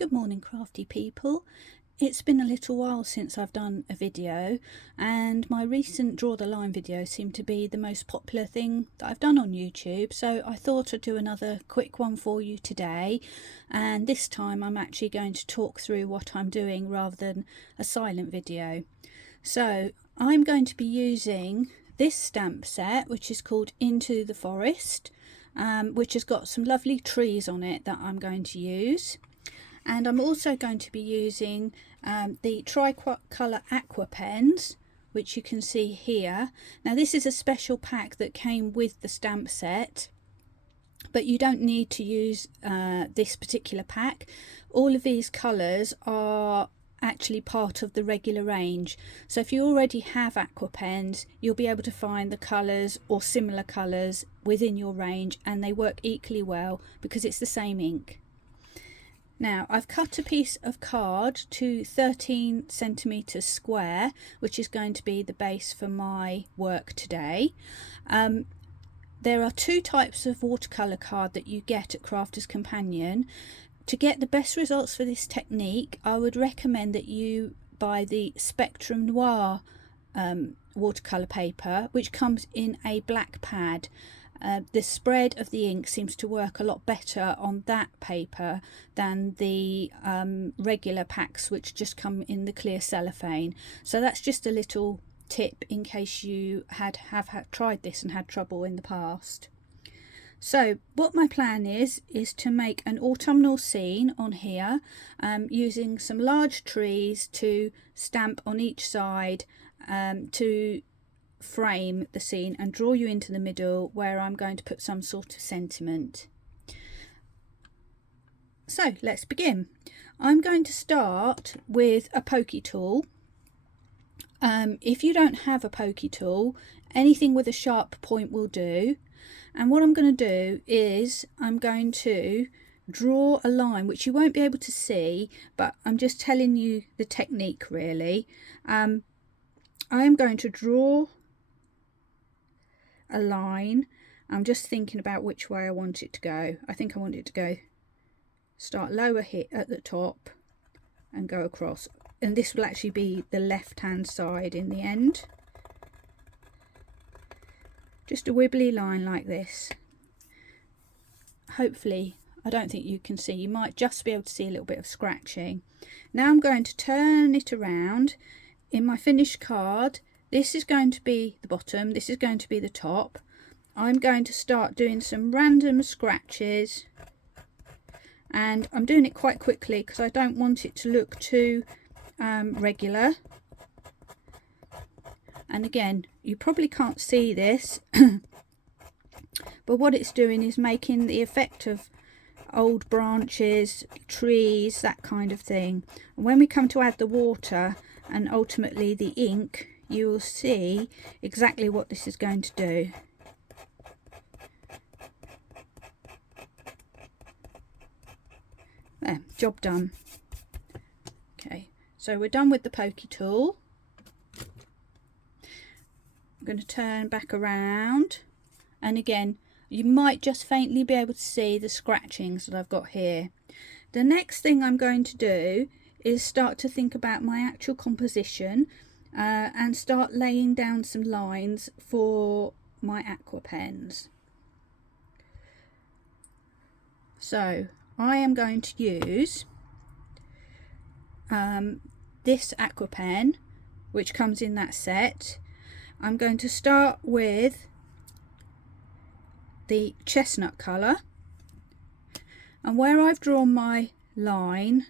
Good morning, crafty people. It's been a little while since I've done a video, and my recent Draw the Line video seemed to be the most popular thing that I've done on YouTube, so I thought I'd do another quick one for you today. And this time I'm actually going to talk through what I'm doing rather than a silent video. So I'm going to be using this stamp set, which is called Into the Forest, which has got some lovely trees on it that I'm going to use. And I'm also going to be using the Tricolour Aqua pens, which you can see here. Now this is a special pack that came with the stamp set, but you don't need to use this particular pack. All of these colours are actually part of the regular range, so if you already have aqua pens, you'll be able to find the colours or similar colours within your range, and they work equally well because it's the same ink. Now I've cut a piece of card to 13 centimetres square, which is going to be the base for my work today. There are two types of watercolour card that you get at Crafter's Companion. To get the best results for this technique, I would recommend that you buy the Spectrum Noir watercolour paper, which comes in a black pad. The spread of the ink seems to work a lot better on that paper than the regular packs, which just come in the clear cellophane. So that's just a little tip in case you have tried this and had trouble in the past. So what my plan is to make an autumnal scene on here, using some large trees to stamp on each side to frame the scene and draw you into the middle where I'm going to put some sort of sentiment. So let's begin. I'm going to start with a pokey tool. If you don't have a pokey tool, anything with a sharp point will do. And what I'm going to do is I'm going to draw a line, which you won't be able to see, but I'm just telling you the technique really. I am going to draw a line. I'm just thinking about which way I want it to go. I think I want it to go start lower here at the top and go across, and this will actually be the left hand side in the end. Just a wibbly line like this. Hopefully, I don't think you can see, you might just be able to see a little bit of scratching. Now I'm going to turn it around. In my finished card, this is going to be the bottom, this is going to be the top. I'm going to start doing some random scratches, and I'm doing it quite quickly because I don't want it to look too regular. And again, you probably can't see this, but what it's doing is making the effect of old branches, trees, that kind of thing. And when we come to add the water and ultimately the ink, you will see exactly what this is going to do. There, job done. Okay, so we're done with the pokey tool. I'm going to turn back around, and again you might just faintly be able to see the scratchings that I've got here. The next thing I'm going to do is start to think about my actual composition and start laying down some lines for my aqua pens. So I am going to use this aqua pen, which comes in that set. I'm going to start with the chestnut colour, and where I've drawn my line,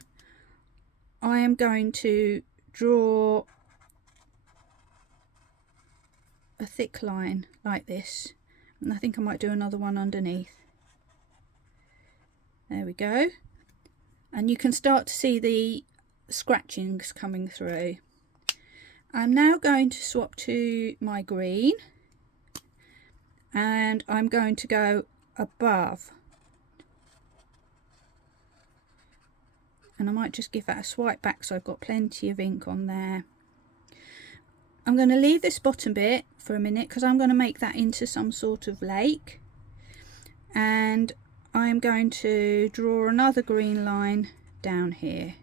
I am going to draw a thick line like this, and I think I might do another one underneath. There we go, and you can start to see the scratchings coming through. I'm now going to swap to my green, and I'm going to go above, and I might just give that a swipe back so I've got plenty of ink on there. I'm going to leave this bottom bit for a minute because I'm going to make that into some sort of lake, and I'm going to draw another green line down here.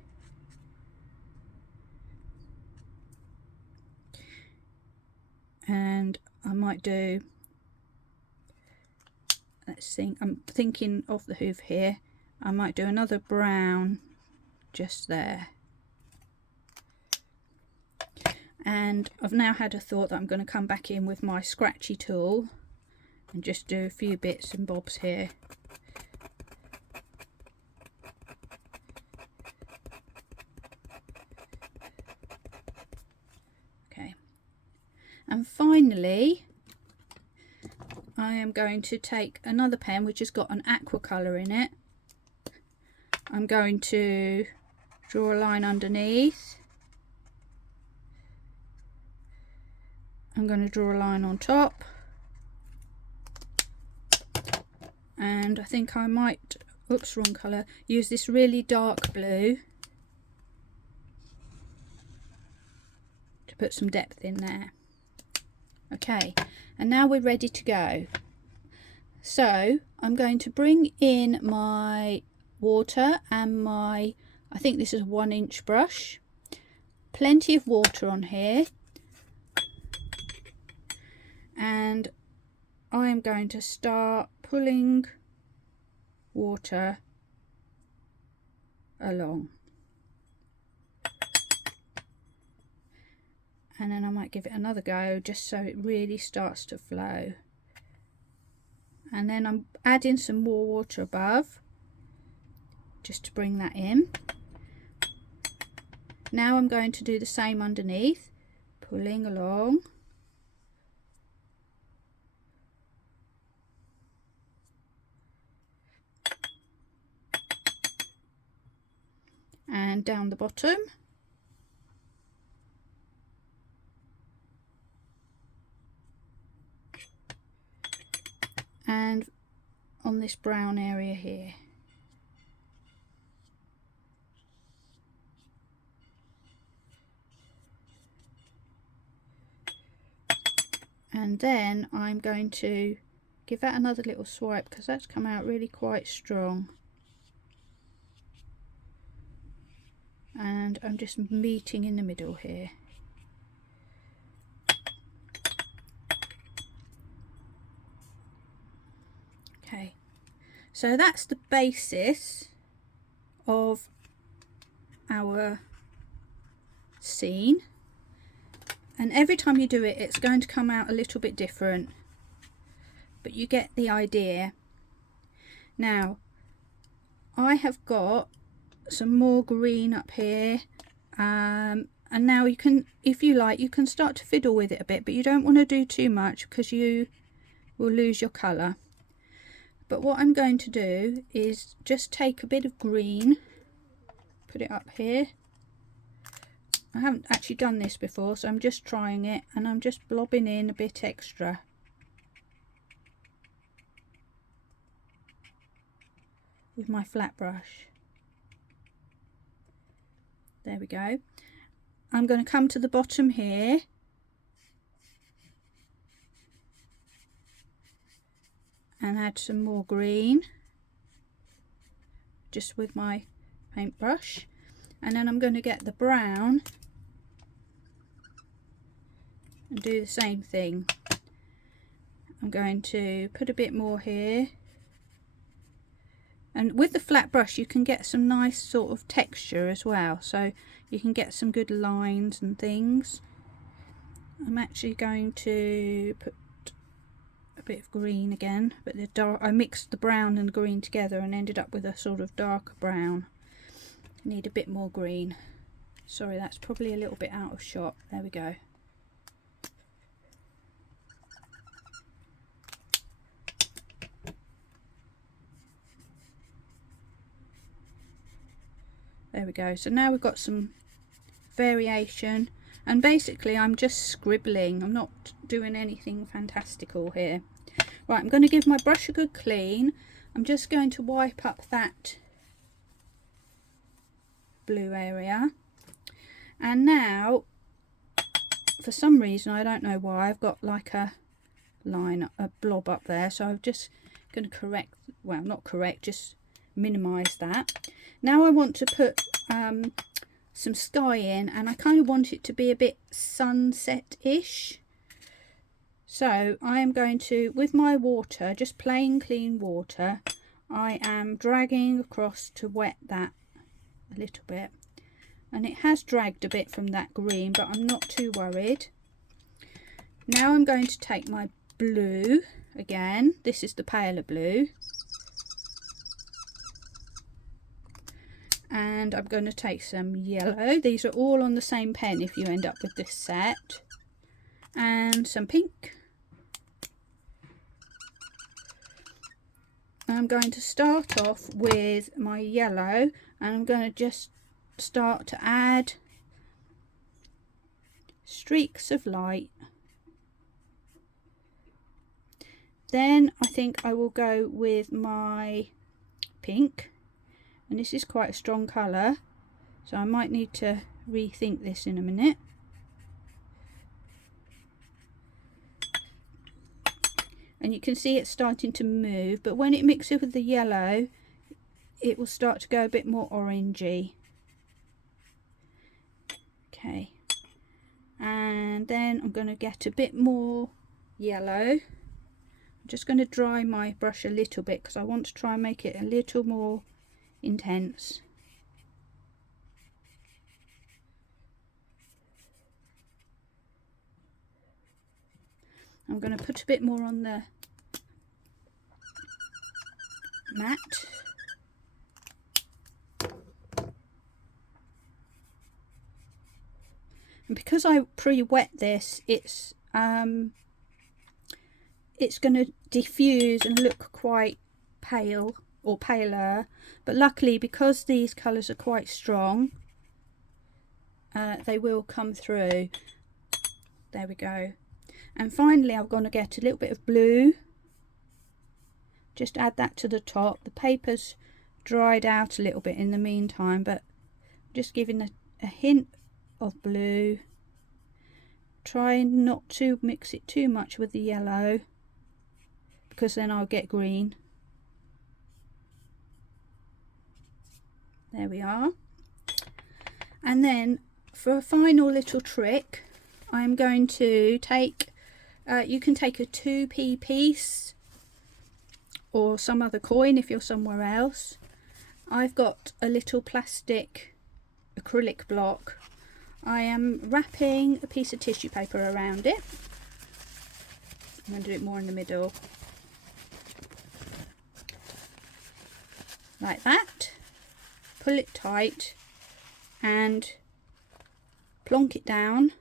And I might do, let's think, I'm thinking of the hoof here, I might do another brown just there. And I've now had a thought that I'm going to come back in with my scratchy tool and just do a few bits and bobs here. Okay, and finally I am going to take another pen which has got an aqua colour in it. I'm going to draw a line underneath. I'm going to draw a line on top, and I think I might, oops, wrong colour, use this really dark blue to put some depth in there. Okay, and now we're ready to go. So I'm going to bring in my water and my, I think this is a 1-inch brush, plenty of water on here. And I am going to start pulling water along, and then I might give it another go just so it really starts to flow, and then I'm adding some more water above just to bring that in. Now I'm going to do the same underneath, pulling along. And down the bottom. And on this brown area here. And then I'm going to give that another little swipe because that's come out really quite strong. And I'm just meeting in the middle here. Okay, so that's the basis of our scene, and every time you do it it's going to come out a little bit different, but you get the idea. Now I have got some more green up here, and now you can, if you like, you can start to fiddle with it a bit, but you don't want to do too much because you will lose your colour. But what I'm going to do is just take a bit of green, put it up here. I haven't actually done this before, so I'm just trying it, and I'm just blobbing in a bit extra. With my flat brush. There we go. I'm going to come to the bottom here and add some more green just with my paintbrush, and then I'm going to get the brown and do the same thing. I'm going to put a bit more here, and with the flat brush you can get some nice sort of texture as well, so you can get some good lines and things. I'm actually going to put a bit of green again, but the dark, I mixed the brown and the green together and ended up with a sort of darker brown. I need a bit more green. Sorry, that's probably a little bit out of shot. There we go. There we go. So now we've got some variation, and basically I'm just scribbling. I'm not doing anything fantastical here. Right, I'm going to give my brush a good clean. I'm just going to wipe up that blue area, and now for some reason, I don't know why, I've got like a line, a blob up there, so I'm just going to correct, well, not correct, just minimise that. Now I want to put some sky in, and I kind of want it to be a bit sunset-ish. So I am going to, with my water, just plain clean water, I am dragging across to wet that a little bit. And it has dragged a bit from that green, but I'm not too worried. Now I'm going to take my blue again. This is the paler blue. And I'm going to take some yellow. These are all on the same pen if you end up with this set. And some pink. I'm going to start off with my yellow, and I'm going to just start to add streaks of light. Then I think I will go with my pink, and this is quite a strong colour, so I might need to rethink this in a minute. And you can see it's starting to move, but when it mixes with the yellow it will start to go a bit more orangey. Okay, and then I'm going to get a bit more yellow. I'm just going to dry my brush a little bit because I want to try and make it a little more intense. I'm going to put a bit more on the mat. And because I pre-wet this, it's going to diffuse and look quite pale or paler, but luckily because these colours are quite strong, they will come through. There we go. And finally I'm going to get a little bit of blue, just add that to the top. The paper's dried out a little bit in the meantime, but just giving a hint of blue. Try not to mix it too much with the yellow because then I'll get green. There we are. And then for a final little trick, I'm going to take, you can take a 2p piece or some other coin if you're somewhere else. I've got a little plastic acrylic block. I am wrapping a piece of tissue paper around it. I'm going to do it more in the middle. Like that. Pull it tight and plonk it down.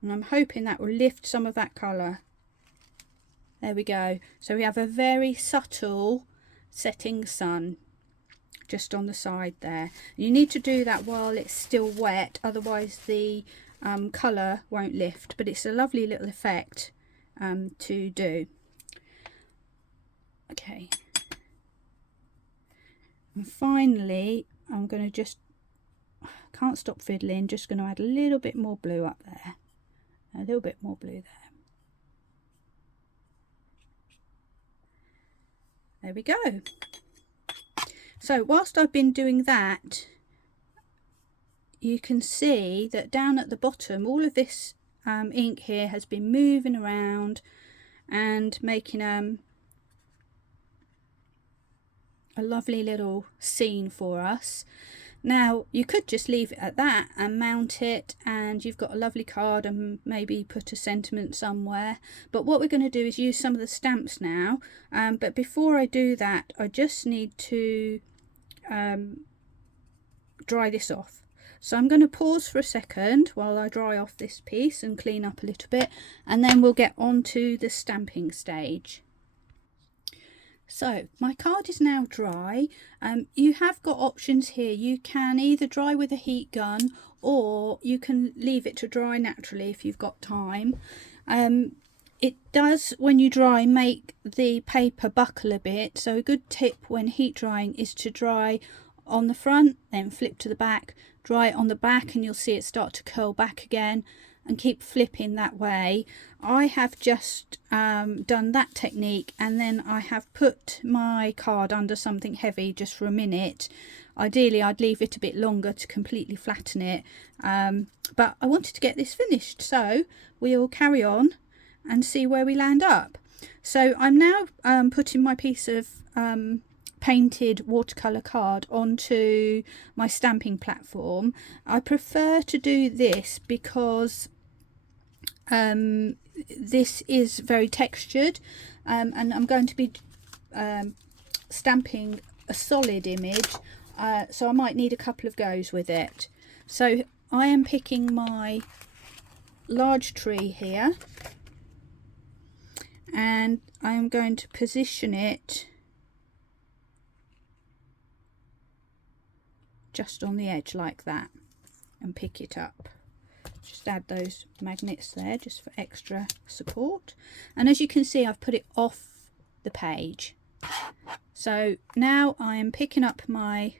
And I'm hoping that will lift some of that colour. There we go. So we have a very subtle setting sun just on the side there. You need to do that while it's still wet, otherwise the colour won't lift, but it's a lovely little effect to do. Okay, and finally I'm going to just, can't stop fiddling, just going to add a little bit more blue up there, a little bit more blue there. There we go. So whilst I've been doing that, you can see that down at the bottom all of this ink here has been moving around and making a lovely little scene for us. Now you could just leave it at that and mount it, and you've got a lovely card and maybe put a sentiment somewhere. But what we're going to do is use some of the stamps now, but before I do that I just need to dry this off. So I'm going to pause for a second while I dry off this piece and clean up a little bit, and then we'll get on to the stamping stage. So my card is now dry. You have got options here. You can either dry with a heat gun or you can leave it to dry naturally if you've got time. It does, when you dry, make the paper buckle a bit, so a good tip when heat drying is to dry on the front, then flip to the back, dry it on the back, and you'll see it start to curl back again. and keep flipping that way. I have just done that technique, and then I have put my card under something heavy just for a minute. Ideally I'd leave it a bit longer to completely flatten it, but I wanted to get this finished, so we'll carry on and see where we land up. So I'm now putting my piece of painted watercolour card onto my stamping platform. I prefer to do this because this is very textured, and I'm going to be stamping a solid image, so I might need a couple of goes with it. So I am picking my large tree here, and I am going to position it just on the edge like that and pick it up. Just add those magnets there just for extra support, and as you can see I've put it off the page. So now I am picking up my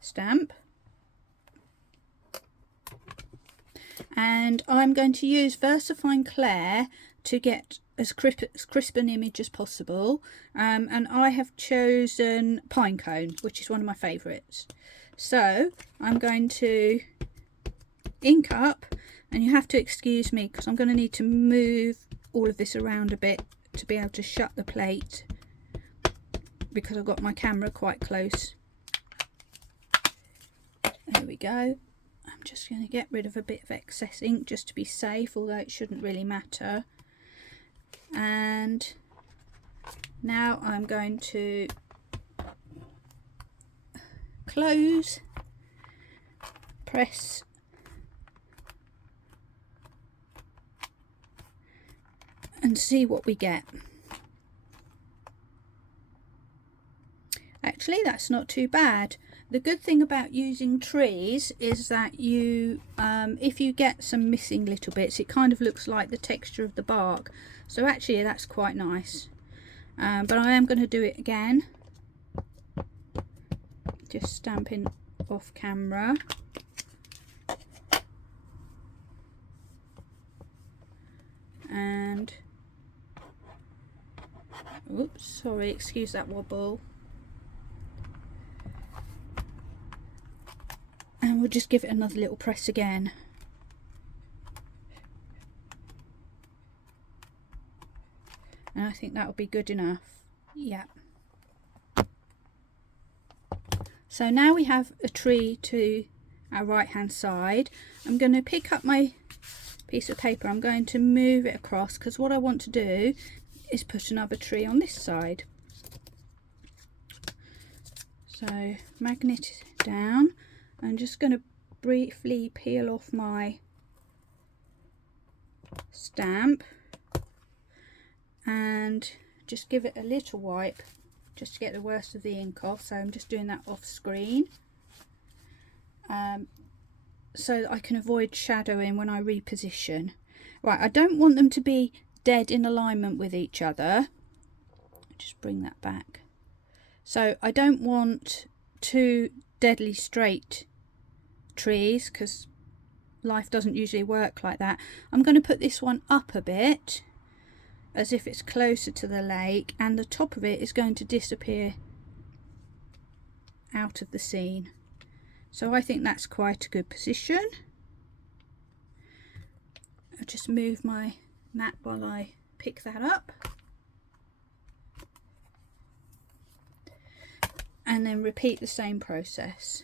stamp, and I'm going to use VersaFine Clair to get as crisp an image as possible, and I have chosen pine cone, which is one of my favourites. So I'm going to ink up, and you have to excuse me because I'm going to need to move all of this around a bit to be able to shut the plate, because I've got my camera quite close. There we go. I'm just going to get rid of a bit of excess ink just to be safe, although it shouldn't really matter. And now I'm going to close, press, and see what we get. Actually, that's not too bad. The good thing about using trees is that you, if you get some missing little bits, it kind of looks like the texture of the bark. So actually that's quite nice. But I am going to do it again. Just stamping off camera. And, oops, sorry, excuse that wobble. And we'll just give it another little press again. And I think that will be good enough. Yeah. So now we have a tree to our right hand side. I'm going to pick up my piece of paper. I'm going to move it across, because what I want to do is put another tree on this side. So magnet it down. I'm just going to briefly peel off my stamp and just give it a little wipe just to get the worst of the ink off. So I'm just doing that off screen, so that I can avoid shadowing when I reposition. Right, I don't want them to be dead in alignment with each other. Just bring that back. So I don't want two deadly straight trees, because life doesn't usually work like that. I'm going to put this one up a bit as if it's closer to the lake, and the top of it is going to disappear out of the scene. So I think that's quite a good position. I'll just move my mat while I pick that up, and then repeat the same process.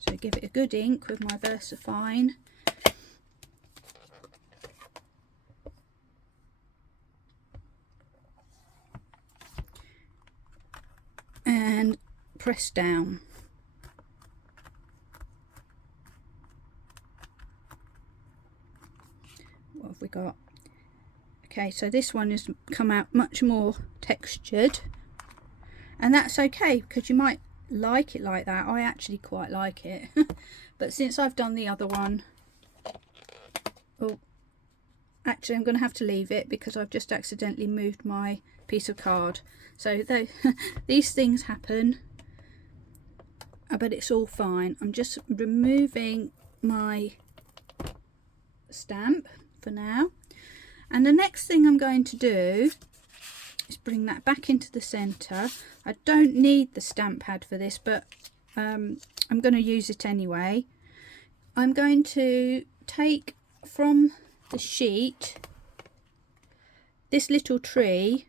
So give it a good ink with my VersaFine. And press down. What have we got? Okay, so this one has come out much more textured, and that's okay, because you might like it like that. I actually quite like it. But since I've done the other one, oh, actually I'm going to have to leave it because I've just accidentally moved my piece of card. So these things happen. but it's all fine. I'm just removing my stamp for now, and the next thing I'm going to do is bring that back into the center. I don't need the stamp pad for this, but I'm going to use it anyway. I'm going to take from the sheet this little tree,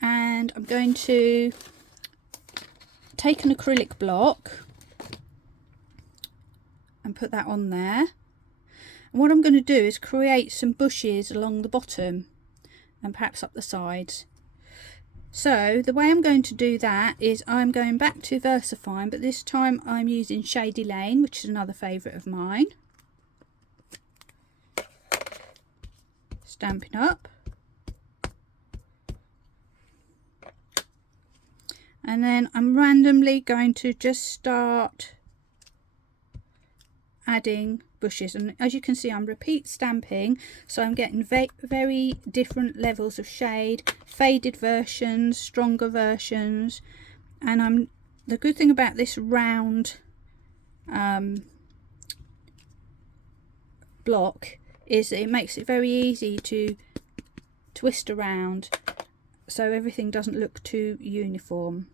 and I'm going to take an acrylic block and put that on there. And what I'm going to do is create some bushes along the bottom and perhaps up the sides. So the way I'm going to do that is I'm going back to VersaFine, but this time I'm using Shady Lane, which is another favourite of mine. Stamping up. And then I'm randomly going to just start adding bushes, and as you can see I'm repeat stamping, so I'm getting very different levels of shade, faded versions, stronger versions. And the good thing about this round block is that it makes it very easy to twist around, so everything doesn't look too uniform.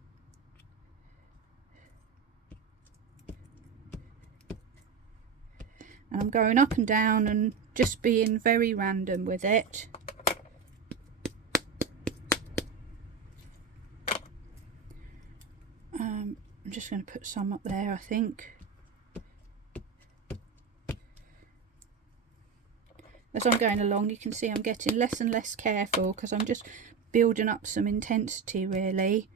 And I'm going up and down and just being very random with it. I'm just going to put some up there, I think. As I'm going along, you can see I'm getting less and less careful because I'm just building up some intensity, really.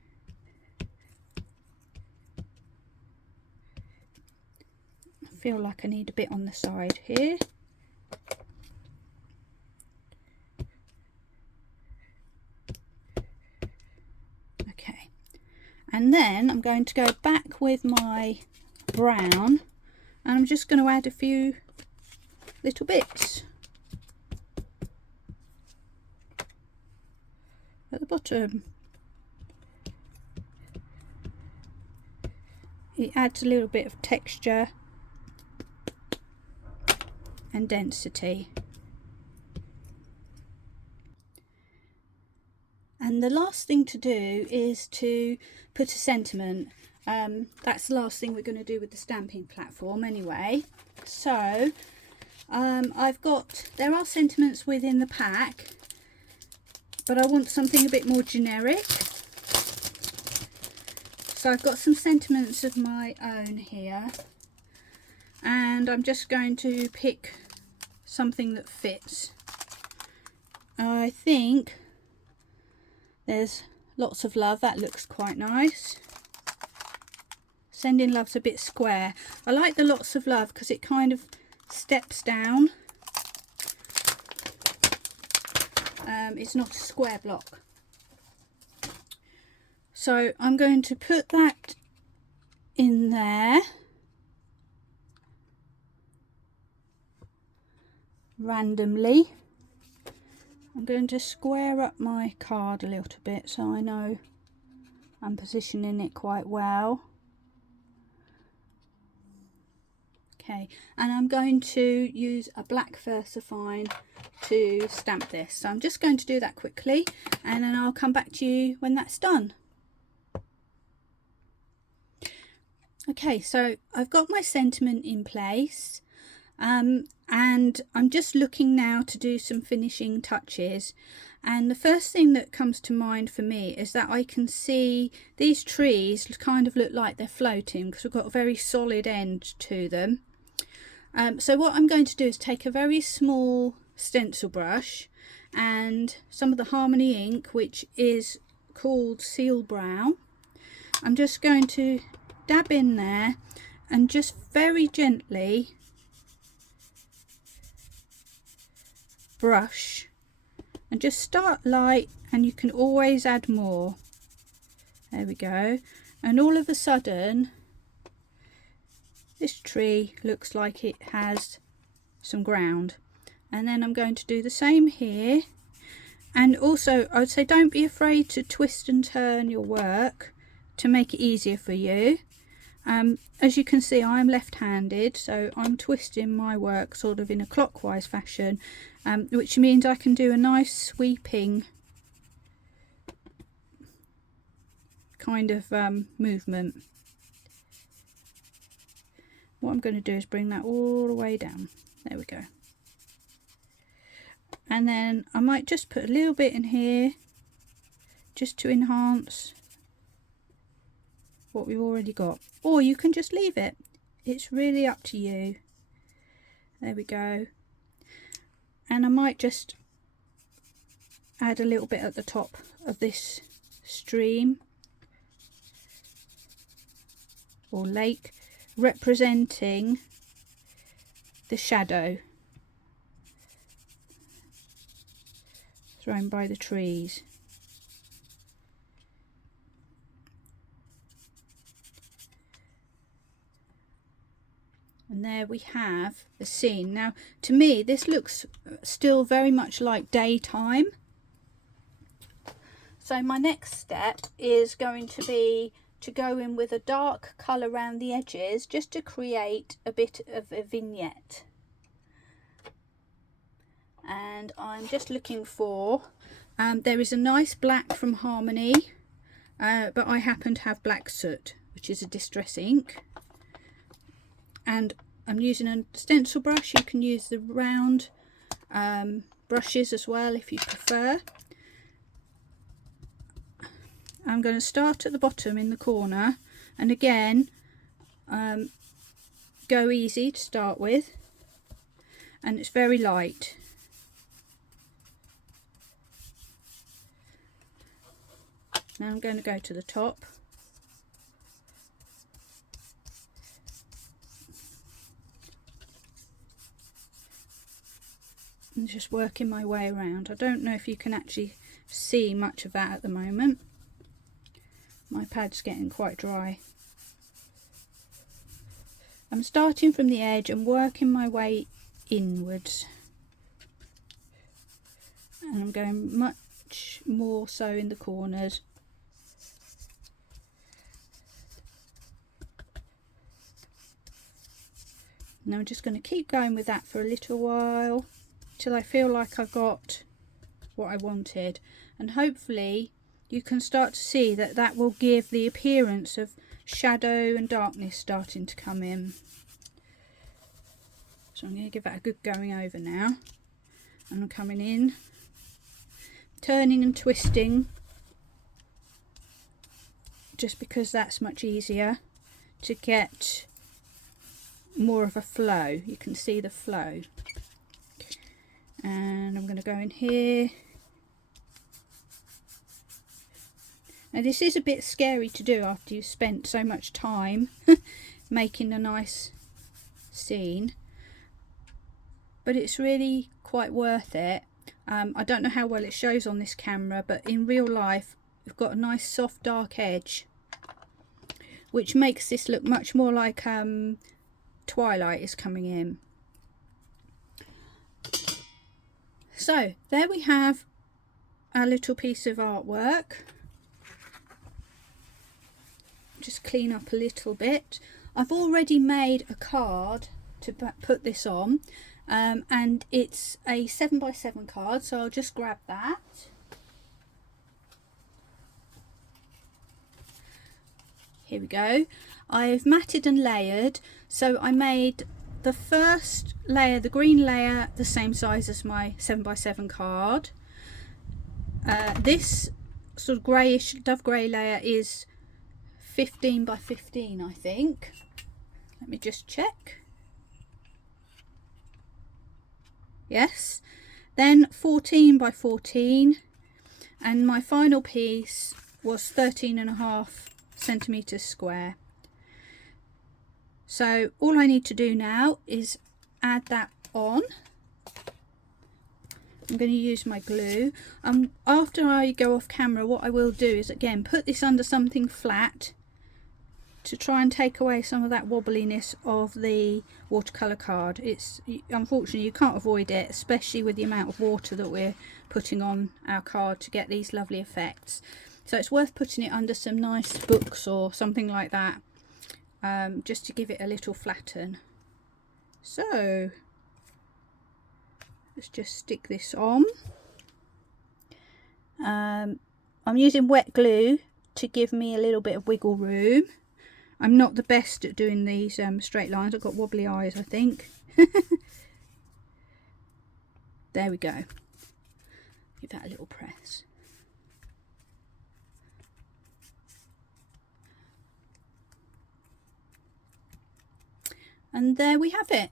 I feel like I need a bit on the side here. Okay, and then I'm going to go back with my brown and I'm just going to add a few little bits at the bottom. It adds a little bit of texture and density. And the last thing to do is to put a sentiment. That's the last thing we're going to do with the stamping platform anyway. So there are sentiments within the pack, but I want something a bit more generic. So I've got some sentiments of my own here, and I'm just going to pick something that fits. I think there's lots of love. That looks quite nice. Sending love's a bit square. I like the lots of love because it kind of steps down. It's not a square block. So I'm going to put that in there randomly. I'm going to square up my card a little bit so I know I'm positioning it quite well. Okay, and I'm going to use a black VersaFine to stamp this. So I'm just going to do that quickly and then I'll come back to you when that's done. Okay, so I've got my sentiment in place. And I'm just looking now to do some finishing touches, and the first thing that comes to mind for me is that I can see these trees kind of look like they're floating because we've got a very solid end to them. So what I'm going to do is take a very small stencil brush and some of the Harmony ink, which is called Seal Brown. I'm just going to dab in there and just very gently brush, and just start light, and you can always add more. There we go. And all of a sudden this tree looks like it has some ground. And then I'm going to do the same here, And also I would say don't be afraid to twist and turn your work to make it easier for you. As you can see, I'm left-handed, so I'm twisting my work sort of in a clockwise fashion, which means I can do a nice sweeping kind of movement. What I'm going to do is bring that all the way down. There we go. And then I might just put a little bit in here just to enhance what we've already got, or you can just leave it. It's really up to you. There we go. And I might just add a little bit at the top of this stream or lake, representing the shadow thrown by the trees. And there we have the scene. Now, to me, this looks still very much like daytime. So my next step is going to be to go in with a dark colour around the edges, just to create a bit of a vignette. And I'm just looking for, there is a nice black from Harmony, but I happen to have black soot, which is a distress ink. And I'm using a stencil brush. You can use the round brushes as well if you prefer. I'm going to start at the bottom in the corner, and again go easy to start with, and it's very light. Now I'm going to go to the top. And just working my way around. I don't know if you can actually see much of that at the moment. My pad's getting quite dry. I'm starting from the edge and working my way inwards. And I'm going much more so in the corners. And I'm just going to keep going with that for a little while, till I feel like I've got what I wanted, and hopefully you can start to see that that will give the appearance of shadow and darkness starting to come in. So I'm going to give that a good going over now, and I'm coming in, turning and twisting, just because that's much easier to get more of a flow. You can see the flow. And I'm going to go in here. Now this is a bit scary to do after you've spent so much time making a nice scene, but it's really quite worth it. I don't know how well it shows on this camera, but in real life we've got a nice soft dark edge, which makes this look much more like twilight is coming in. So there we have our little piece of artwork. Just clean up a little bit. I've already made a card to put this on, and it's a 7x7 card, so I'll just grab that. Here we go. I've matted and layered, so I made the first layer, the green layer, the same size as my 7x7 card. This sort of greyish dove grey layer is 15x15, I think. Let me just check. Yes. Then 14x14, and my final piece was 13.5 centimeters square. So all I need to do now is add that on. I'm going to use my glue. After I go off camera, what I will do is again put this under something flat to try and take away some of that wobbliness of the watercolour card. It's unfortunately you can't avoid it, especially with the amount of water that we're putting on our card to get these lovely effects. So it's worth putting it under some nice books or something like that, just to give it a little flatten. So let's just stick this on. I'm using wet glue to give me a little bit of wiggle room. I'm not the best at doing these straight lines. I've got wobbly eyes, I think. There we go. Give that a little press. And there we have it.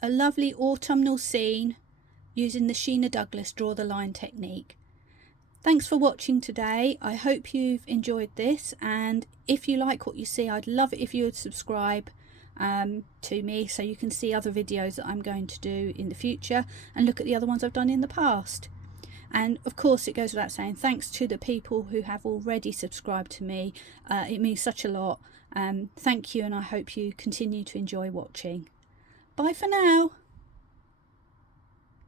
A lovely autumnal scene using the Sheena Douglass draw the line technique. Thanks for watching today. I hope you've enjoyed this, and if you like what you see, I'd love it if you would subscribe to me so you can see other videos that I'm going to do in the future and look at the other ones I've done in the past. And of course, it goes without saying, thanks to the people who have already subscribed to me. It means such a lot. Thank you, and I hope you continue to enjoy watching. Bye for now.